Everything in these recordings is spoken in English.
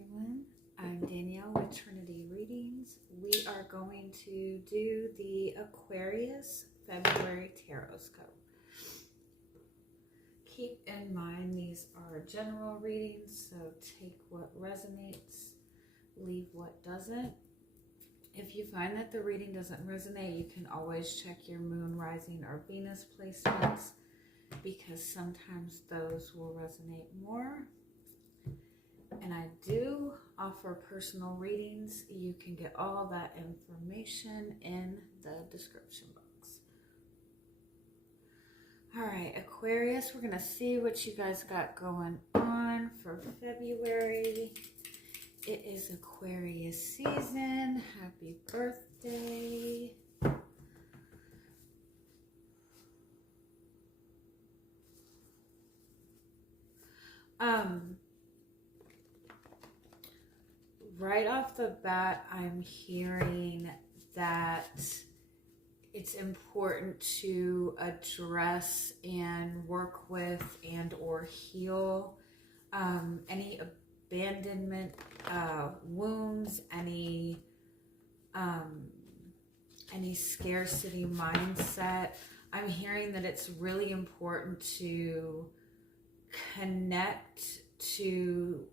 everyone. I'm Danielle with Trinity Readings. We are going to do the Aquarius February Tarotscope. Keep in mind these are general readings, so take what resonates, leave what doesn't. If you find that the reading doesn't resonate, you can always check your moon, rising, or Venus placements, because sometimes those will resonate more. And I do offer personal readings. You can get all that information in the description box. All right, Aquarius, we're going to see what you guys got going on for February. It is Aquarius season. Happy birthday. Right off the bat, I'm hearing that it's important to address and work with and or heal any abandonment wounds, any scarcity mindset. I'm hearing that it's really important to connect to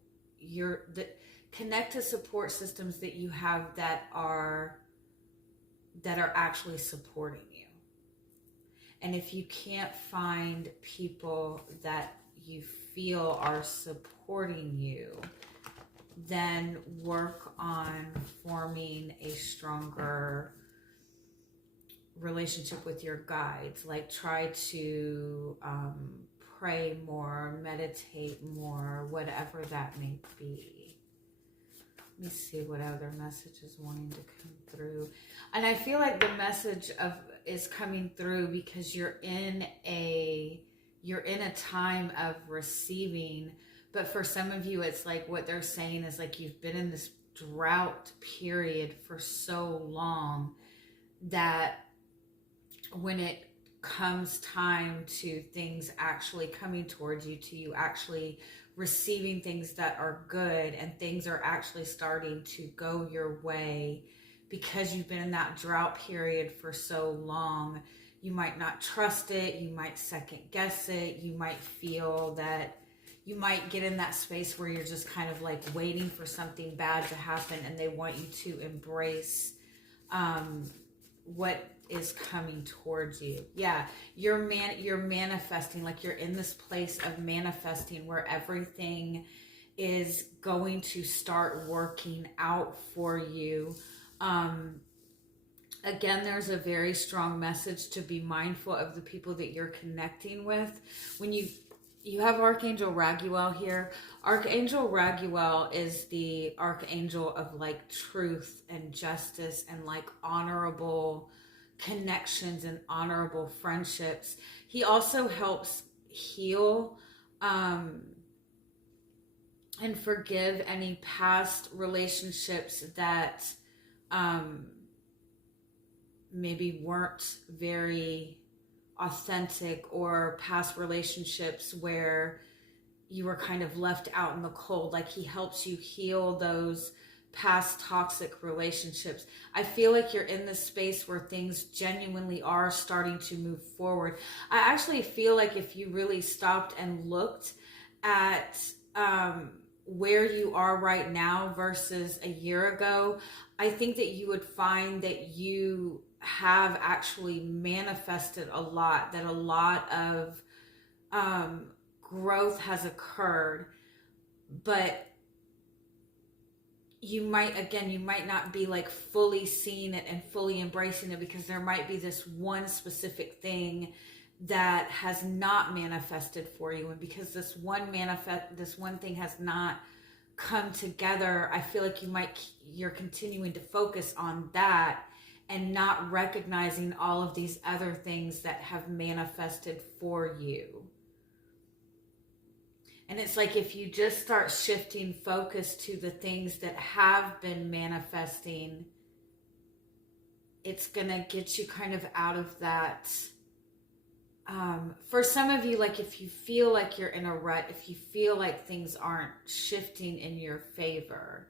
connect to support systems that you have that are actually supporting you. And if you can't find people that you feel are supporting you, then work on forming a stronger relationship with your guides. Like, try to pray more, meditate more, whatever that may be. Let me see what other message is wanting to come through. And I feel like the message is coming through because you're in a time of receiving. But for some of you, it's like what they're saying is like you've been in this drought period for so long that when it comes time to things actually coming towards you, to you actually receiving things that are good, and things are actually starting to go your way, because you've been in that drought period for so long, you might not trust it, you might second guess it, you might feel that you might get in that space where you're just kind of like waiting for something bad to happen, and they want you to embrace what is coming towards you. Yeah, you're manifesting, like you're in this place of manifesting where everything is going to start working out for you. Again, there's a very strong message to be mindful of the people that you're connecting with. When you have Archangel Raguel here. Archangel Raguel is the archangel of like truth and justice and like honorable connections and honorable friendships. He also helps heal and forgive any past relationships that maybe weren't very authentic, or past relationships where you were kind of left out in the cold. Like, he helps you heal those past toxic relationships. I feel like you're in this space where things genuinely are starting to move forward. I actually feel like if you really stopped and looked at where you are right now versus a year ago, I think that you would find that you have actually manifested a lot, that a lot of growth has occurred. But you might not be like fully seeing it and fully embracing it, because there might be this one specific thing that has not manifested for you. And because this one thing has not come together, I feel like you're continuing to focus on that and not recognizing all of these other things that have manifested for you. And it's like, if you just start shifting focus to the things that have been manifesting, it's going to get you kind of out of that For some of you, like if you feel like you're in a rut, if you feel like things aren't shifting in your favor,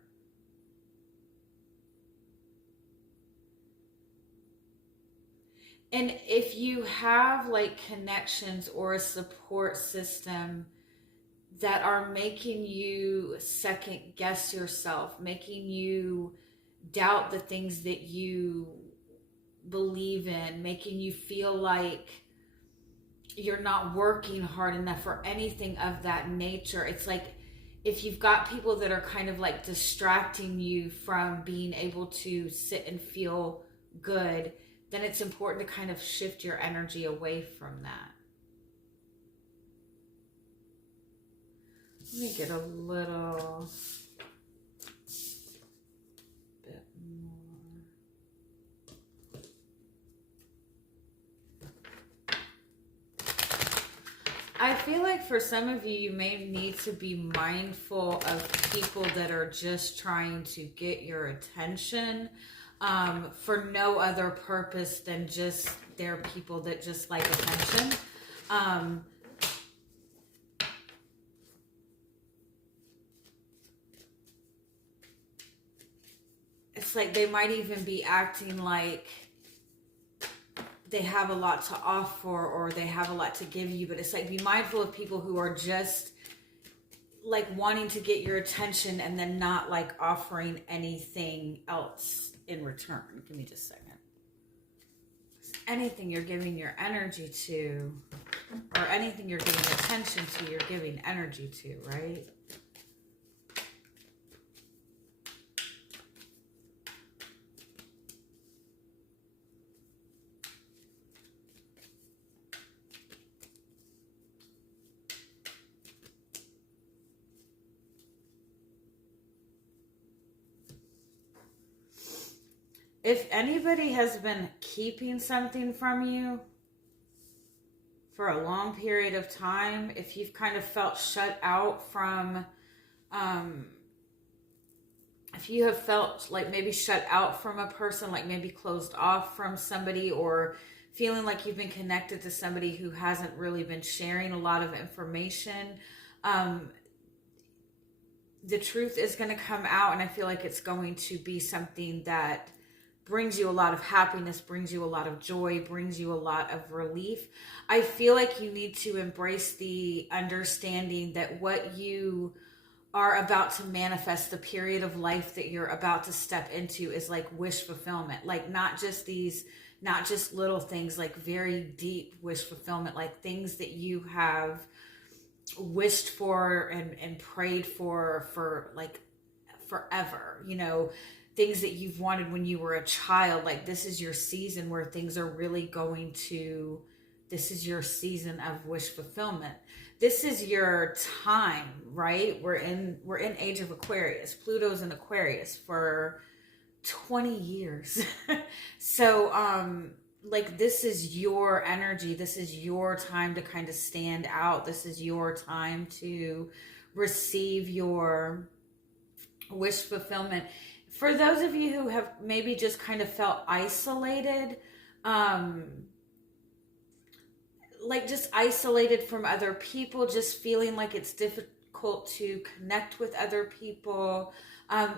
and if you have like connections or a support system that are making you second guess yourself, making you doubt the things that you believe in, making you feel like you're not working hard enough or anything of that nature. It's like if you've got people that are kind of like distracting you from being able to sit and feel good, then it's important to kind of shift your energy away from that. Let me get a little bit more. I feel like for some of you, you may need to be mindful of people that are just trying to get your attention for no other purpose than just they're people that just like attention. It's like they might even be acting like they have a lot to offer or they have a lot to give you, but it's like be mindful of people who are just like wanting to get your attention and then not like offering anything else in return. Give me just a second. Anything you're giving your energy to, or anything you're giving attention to, you're giving energy to, right? If anybody has been keeping something from you for a long period of time, if you've kind of felt shut out from, if you have felt like maybe shut out from a person, like maybe closed off from somebody, or feeling like you've been connected to somebody who hasn't really been sharing a lot of information, the truth is going to come out, and I feel like it's going to be something that brings you a lot of happiness, brings you a lot of joy, brings you a lot of relief. I feel like you need to embrace the understanding that what you are about to manifest, the period of life that you're about to step into, is like wish fulfillment. Like not just little things, like very deep wish fulfillment, like things that you have wished for and prayed for like forever, you know, things that you've wanted when you were a child. Like this is your season where things are really this is your season of wish fulfillment. This is your time, right? We're in age of Aquarius. Pluto's in Aquarius for 20 years. So, like this is your energy. This is your time to kind of stand out. This is your time to receive your wish fulfillment. For those of you who have maybe just kind of felt isolated, like just isolated from other people, just feeling like it's difficult to connect with other people.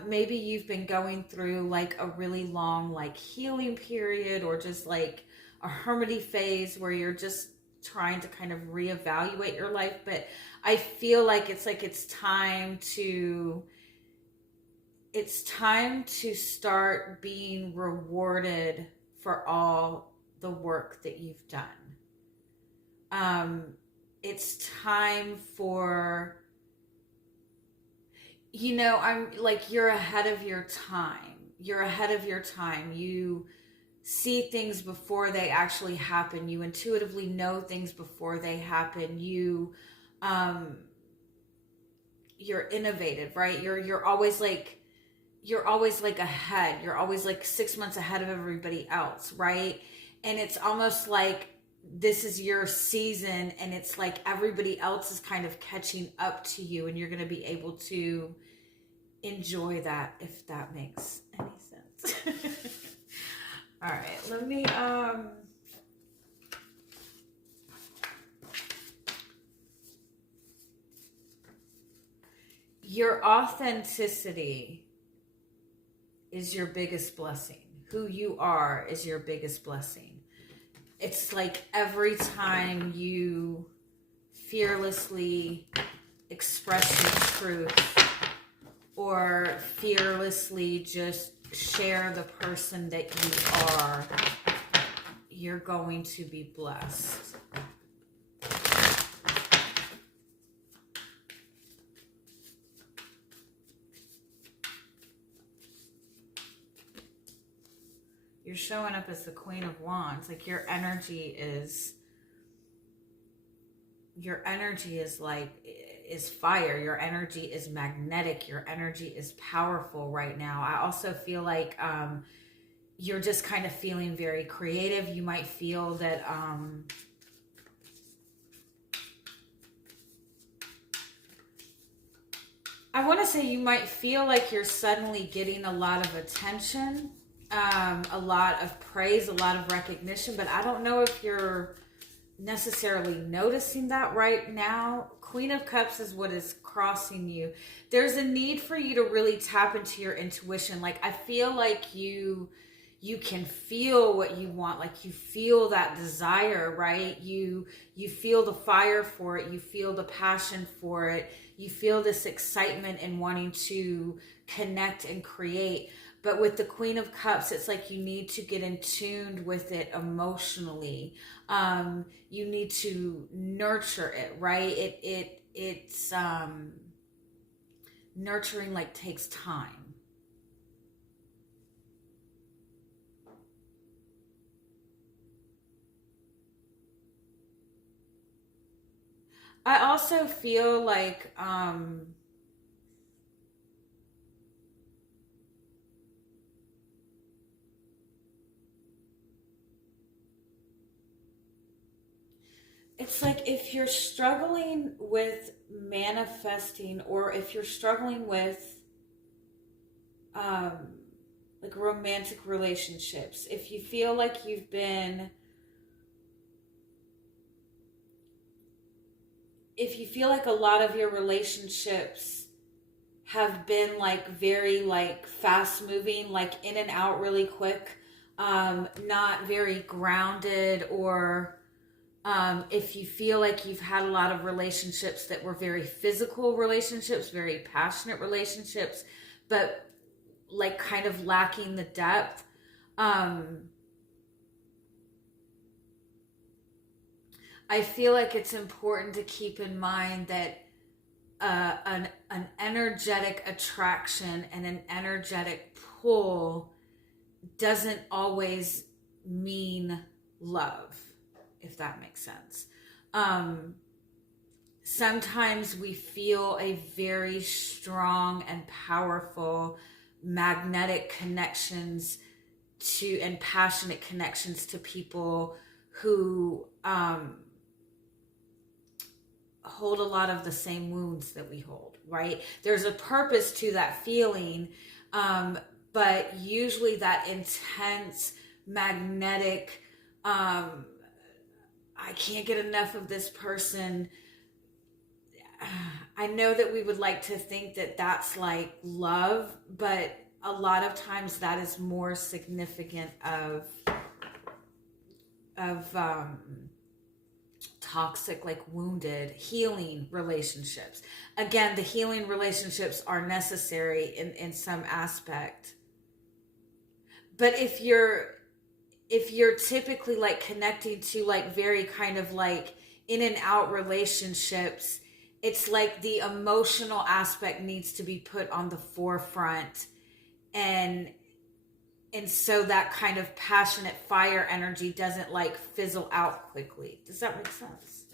Maybe you've been going through like a really long like healing period, or just like a hermity phase where you're just trying to kind of reevaluate your life. But I feel like it's time to start being rewarded for all the work that you've done. It's time for, you know, I'm like, you're ahead of your time. You're ahead of your time. You see things before they actually happen. You intuitively know things before they happen. You're innovative, right? You're always like ahead. You're always like 6 months ahead of everybody else, right? And it's almost like this is your season, and it's like everybody else is kind of catching up to you, and you're going to be able to enjoy that, if that makes any sense. All right, let me Your authenticity is your biggest blessing. Who you are is your biggest blessing. It's like every time you fearlessly express your truth or fearlessly just share the person that you are, you're going to be blessed. You're showing up as the Queen of Wands. Like your energy is like, is fire. Your energy is magnetic. Your energy is powerful right now. I also feel like you're just kind of feeling very creative. You might feel that I want to say you might feel like you're suddenly getting a lot of attention, a lot of praise, a lot of recognition, but I don't know if you're necessarily noticing that right now. Queen of Cups is what is crossing you. There's a need for you to really tap into your intuition. Like I feel like you can feel what you want. Like you feel that desire, right? You feel the fire for it. You feel the passion for it. You feel this excitement in wanting to connect and create. But with the Queen of Cups, it's like you need to get in tuned with it emotionally. You need to nurture it, right? It's nurturing like takes time. I also feel like it's like if you're struggling with manifesting, or if you're struggling with like romantic relationships, if you feel like a lot of your relationships have been like very like fast moving, like in and out really quick, not very grounded, or if you feel like you've had a lot of relationships that were very physical relationships, very passionate relationships, but like kind of lacking the depth. I feel like it's important to keep in mind that an energetic attraction and an energetic pull doesn't always mean love, if that makes sense. Sometimes we feel a very strong and powerful magnetic connections to, and passionate connections to people who hold a lot of the same wounds that we hold, right? There's a purpose to that feeling, but usually that intense, magnetic, I can't get enough of this person. I know that we would like to think that that's like love, but a lot of times that is more significant of toxic, like wounded, healing relationships. Again, the healing relationships are necessary in some aspect. But if you're typically like connecting to like very kind of like in and out relationships, it's like the emotional aspect needs to be put on the forefront, and so that kind of passionate fire energy doesn't like fizzle out quickly. Does that make sense?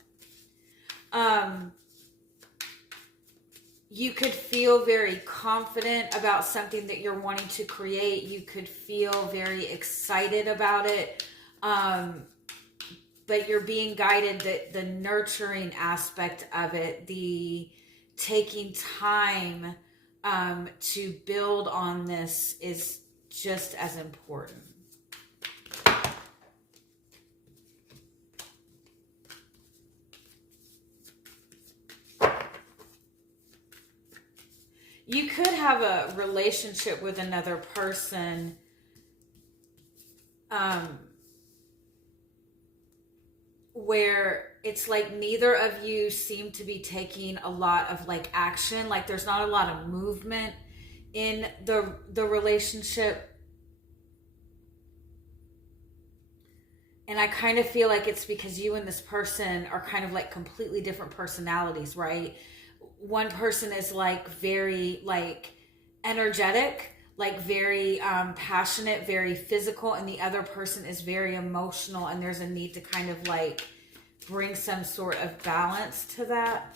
You could feel very confident about something that you're wanting to create. You could feel very excited about it. But you're being guided that the nurturing aspect of it, the taking time to build on this is just as important. You could have a relationship with another person where it's like neither of you seem to be taking a lot of like action. Like there's not a lot of movement in the relationship. And I kind of feel like it's because you and this person are kind of like completely different personalities, right? One person is like very like energetic, like very passionate, very physical, and the other person is very emotional, and there's a need to kind of like bring some sort of balance to that.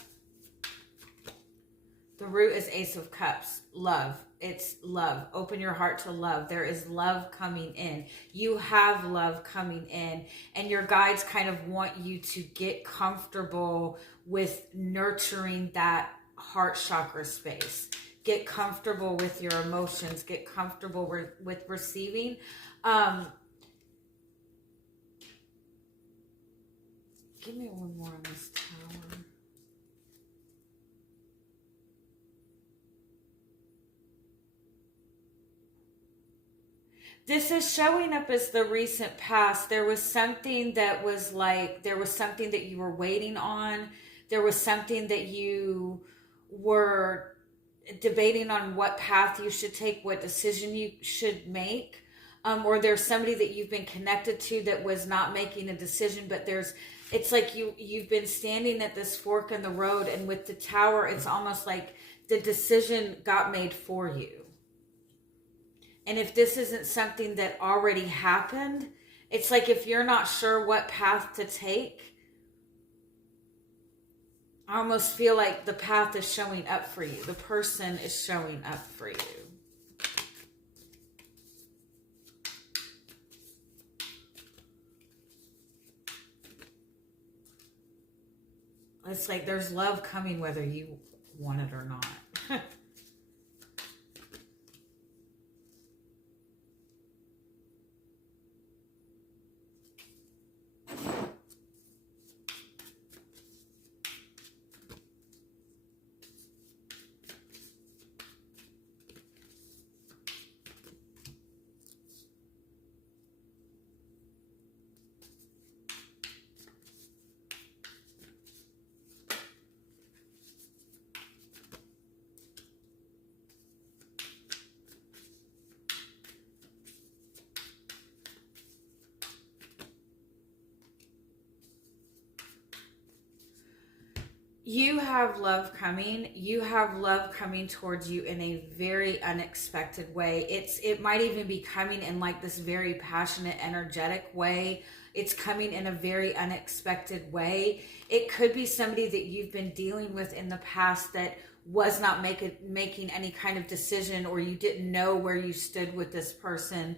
The root is Ace of Cups, love. It's love. Open your heart to love. There is love coming in. You have love coming in, and your guides kind of want you to get comfortable with nurturing that heart chakra space. Get comfortable with your emotions. Get comfortable with receiving. Give me one more on this tower. This is showing up as the recent past. There was something that was like, there was something that you were waiting on. There was something that you were debating on what path you should take, what decision you should make. Or there's somebody that you've been connected to that was not making a decision, but it's like you've been standing at this fork in the road, and with the tower, it's almost like the decision got made for you. And if this isn't something that already happened, it's like if you're not sure what path to take, I almost feel like the path is showing up for you. The person is showing up for you. It's like there's love coming whether you want it or not. You have love coming. You have love coming towards you in a very unexpected way. It might even be coming in like this very passionate, energetic way. It's coming in a very unexpected way. It could be somebody that you've been dealing with in the past that was not making any kind of decision, or you didn't know where you stood with this person.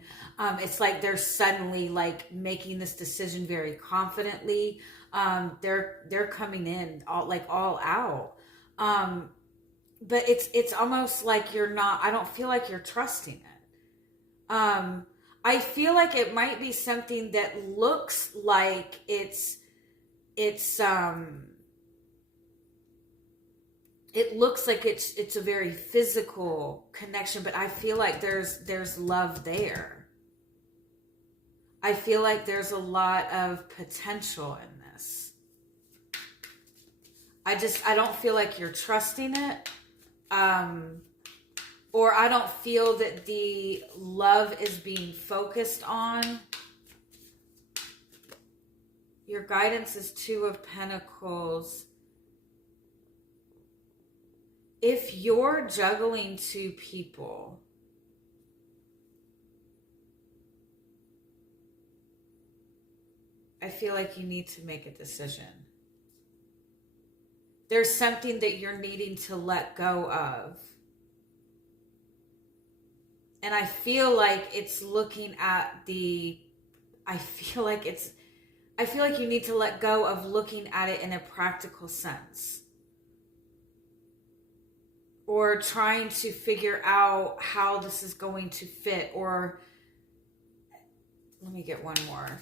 It's like they're suddenly like making this decision very confidently. They're coming in all out. But it's almost like you're not, I don't feel like you're trusting it. I feel like it might be something that looks like it looks like it's a very physical connection, but I feel like there's love there. I feel like there's a lot of potential in this. I don't feel like you're trusting it. Or I don't feel that the love is being focused on. Your guidance is Two of Pentacles. If you're juggling two people, I feel like you need to make a decision. There's something that you're needing to let go of. And I feel like it's looking at I feel like you need to let go of looking at it in a practical sense. Or trying to figure out how this is going to fit. Or, let me get one more.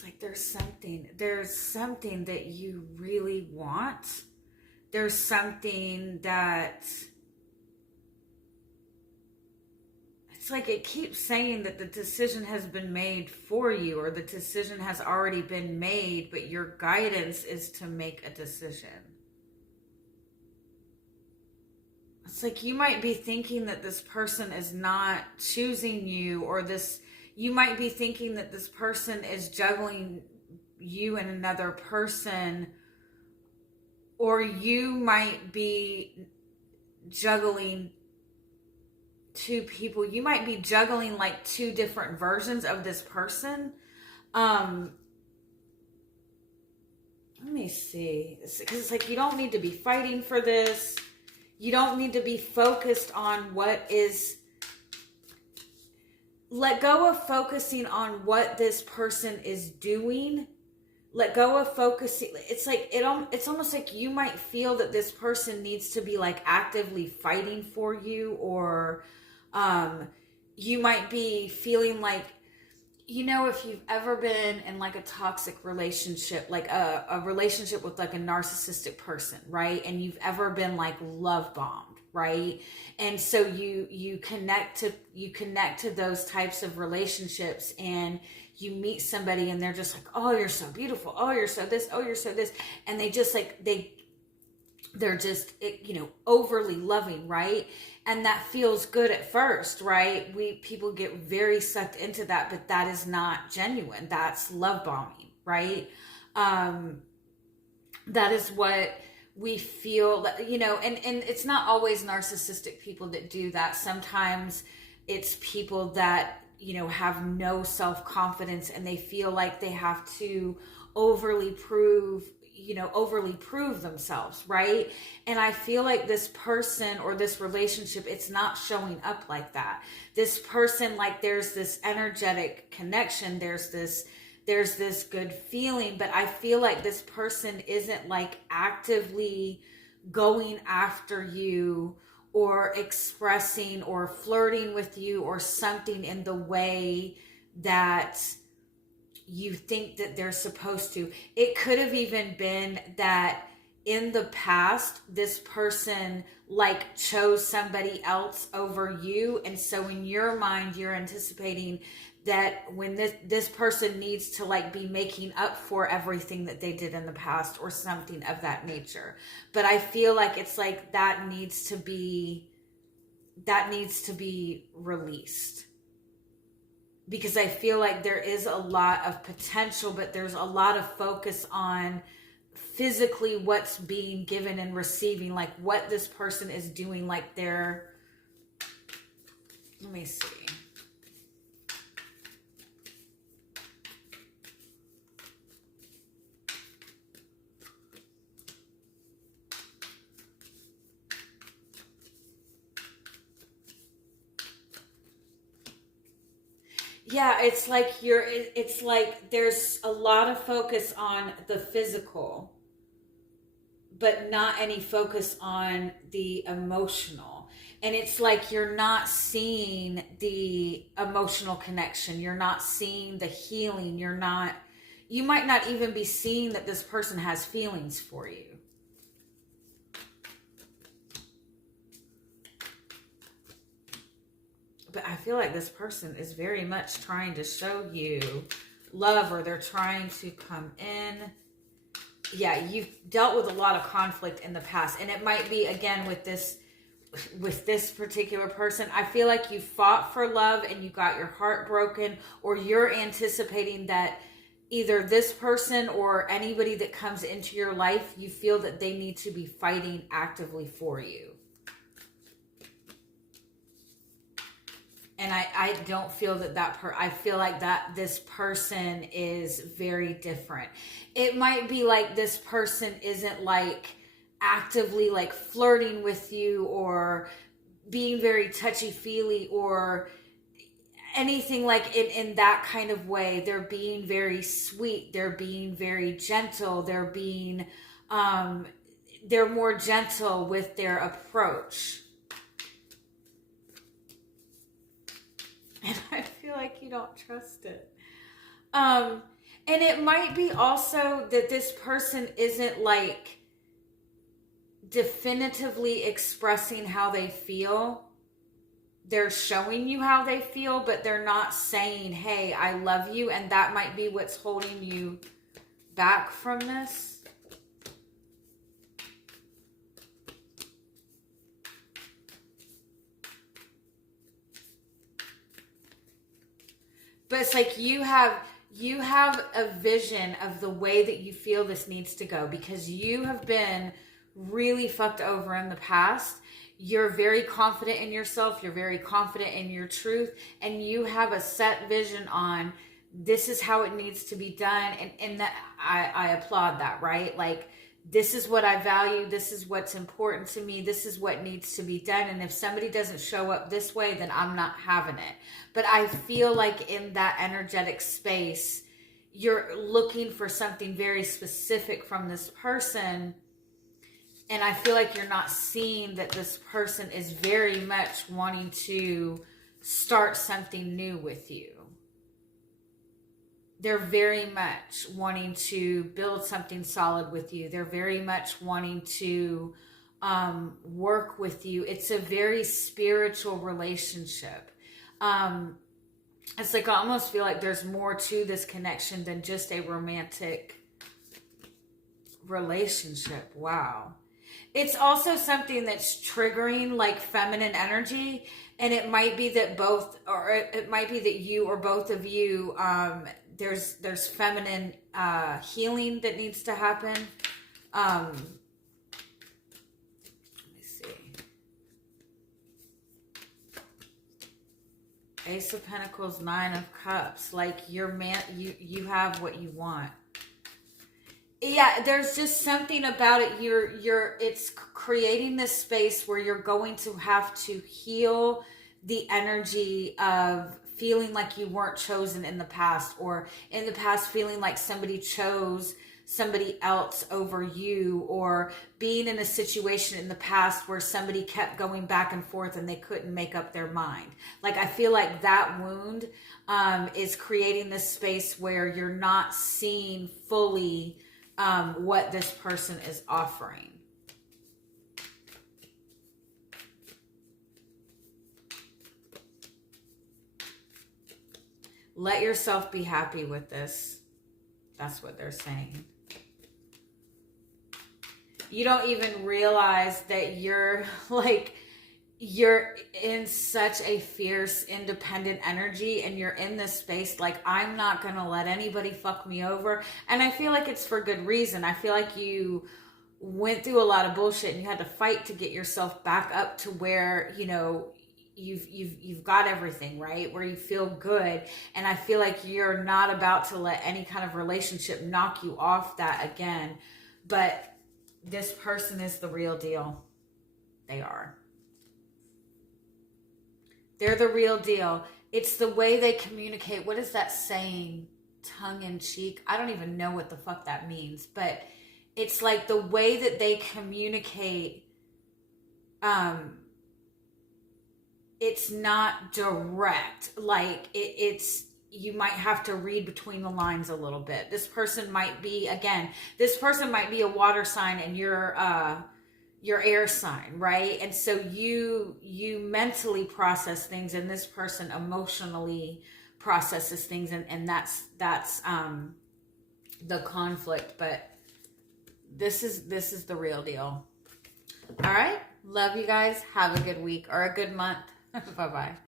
It's like there's something that you really want. There's something that, it's like it keeps saying that the decision has been made for you, or the decision has already been made, but your guidance is to make a decision. It's like you might be thinking that this person is not choosing you, or you might be thinking that this person is juggling you and another person, or you might be juggling two people. You might be juggling like two different versions of this person. Let me see. Because it's like you don't need to be fighting for this. You don't need to be focused on what is... Let go of focusing on what this person is doing. Let go of focusing. It's like it's almost like you might feel that this person needs to be like actively fighting for you, or you might be feeling like, you know, if you've ever been in like a toxic relationship, like a relationship with like a narcissistic person, right? And you've ever been like love bombed, right? And so you connect to those types of relationships, and you meet somebody and they're just like, oh, you're so beautiful. Oh, you're so this. Oh, you're so this. And they just like, they're just, you know, overly loving, right? And that feels good at first, right? People get very sucked into that, but that is not genuine. That's love bombing, right? That is what we feel, you know, and it's not always narcissistic people that do that. Sometimes it's people that, you know, have no self-confidence, and they feel like they have to overly prove themselves, right? And I feel like this person or this relationship, it's not showing up like that. This person, like, there's this energetic connection, there's this good feeling, but I feel like this person isn't like actively going after you or expressing or flirting with you or something in the way that you think that they're supposed to. It could have even been that in the past, this person like chose somebody else over you. And so in your mind, you're anticipating that when this person needs to like be making up for everything that they did in the past or something of that nature. But I feel like it's like that needs to be released. Because I feel like there is a lot of potential, but there's a lot of focus on physically what's being given and receiving, like what this person is doing, like let me see. Yeah, it's like there's a lot of focus on the physical, but not any focus on the emotional. And it's like you're not seeing the emotional connection. You're not seeing the healing. You might not even be seeing that this person has feelings for you. But I feel like this person is very much trying to show you love, or they're trying to come in. Yeah, you've dealt with a lot of conflict in the past. And it might be, again, with this particular person, I feel like you fought for love and you got your heart broken, or you're anticipating that either this person or anybody that comes into your life, you feel that they need to be fighting actively for you. And I don't feel I feel like that this person is very different. It might be like this person isn't like actively like flirting with you or being very touchy-feely or anything like in that kind of way. They're being very sweet. They're being very gentle. They're more gentle with their approach. And I feel like you don't trust it. And it might be also that this person isn't like definitively expressing how they feel. They're showing you how they feel, but they're not saying, hey, I love you. And that might be what's holding you back from this. But it's like you have a vision of the way that you feel this needs to go, because you have been really fucked over in the past. You're very confident in yourself. You're very confident in your truth. And you have a set vision on this is how it needs to be done. And that I applaud that, right? Like, this is what I value. This is what's important to me. This is what needs to be done. And if somebody doesn't show up this way, then I'm not having it. But I feel like in that energetic space, you're looking for something very specific from this person. And I feel like you're not seeing that this person is very much wanting to start something new with you. They're very much wanting to build something solid with you. They're very much wanting to work with you. It's a very spiritual relationship. It's like I almost feel like there's more to this connection than just a romantic relationship. Wow. It's also something that's triggering like feminine energy. And it might be that both, or it might be that you or both of you, there's feminine healing that needs to happen. Let me see. Ace of Pentacles, Nine of Cups. Like you're you have what you want. Yeah, there's just something about it. It's creating this space where you're going to have to heal the energy of feeling like you weren't chosen in the past, or in the past feeling like somebody chose somebody else over you, or being in a situation in the past where somebody kept going back and forth and they couldn't make up their mind. Like I feel like that wound is creating this space where you're not seeing fully what this person is offering. Let yourself be happy with this. That's what they're saying. You don't even realize that you're in such a fierce, independent energy, and you're in this space like, I'm not going to let anybody fuck me over. And I feel like it's for good reason. I feel like you went through a lot of bullshit and you had to fight to get yourself back up to where, you know, you've got everything, right? Where you feel good. And I feel like you're not about to let any kind of relationship knock you off that again. But this person is the real deal. They are. They're the real deal. It's the way they communicate. What is that saying? Tongue in cheek? I don't even know what the fuck that means. But it's like the way that they communicate, it's not direct. Like it's, you might have to read between the lines a little bit. This person might be, again, this person might be a water sign and you're your air sign, right? And so you mentally process things, and this person emotionally processes things, and that's the conflict. But this is the real deal. All right, love you guys. Have a good week or a good month. Bye bye.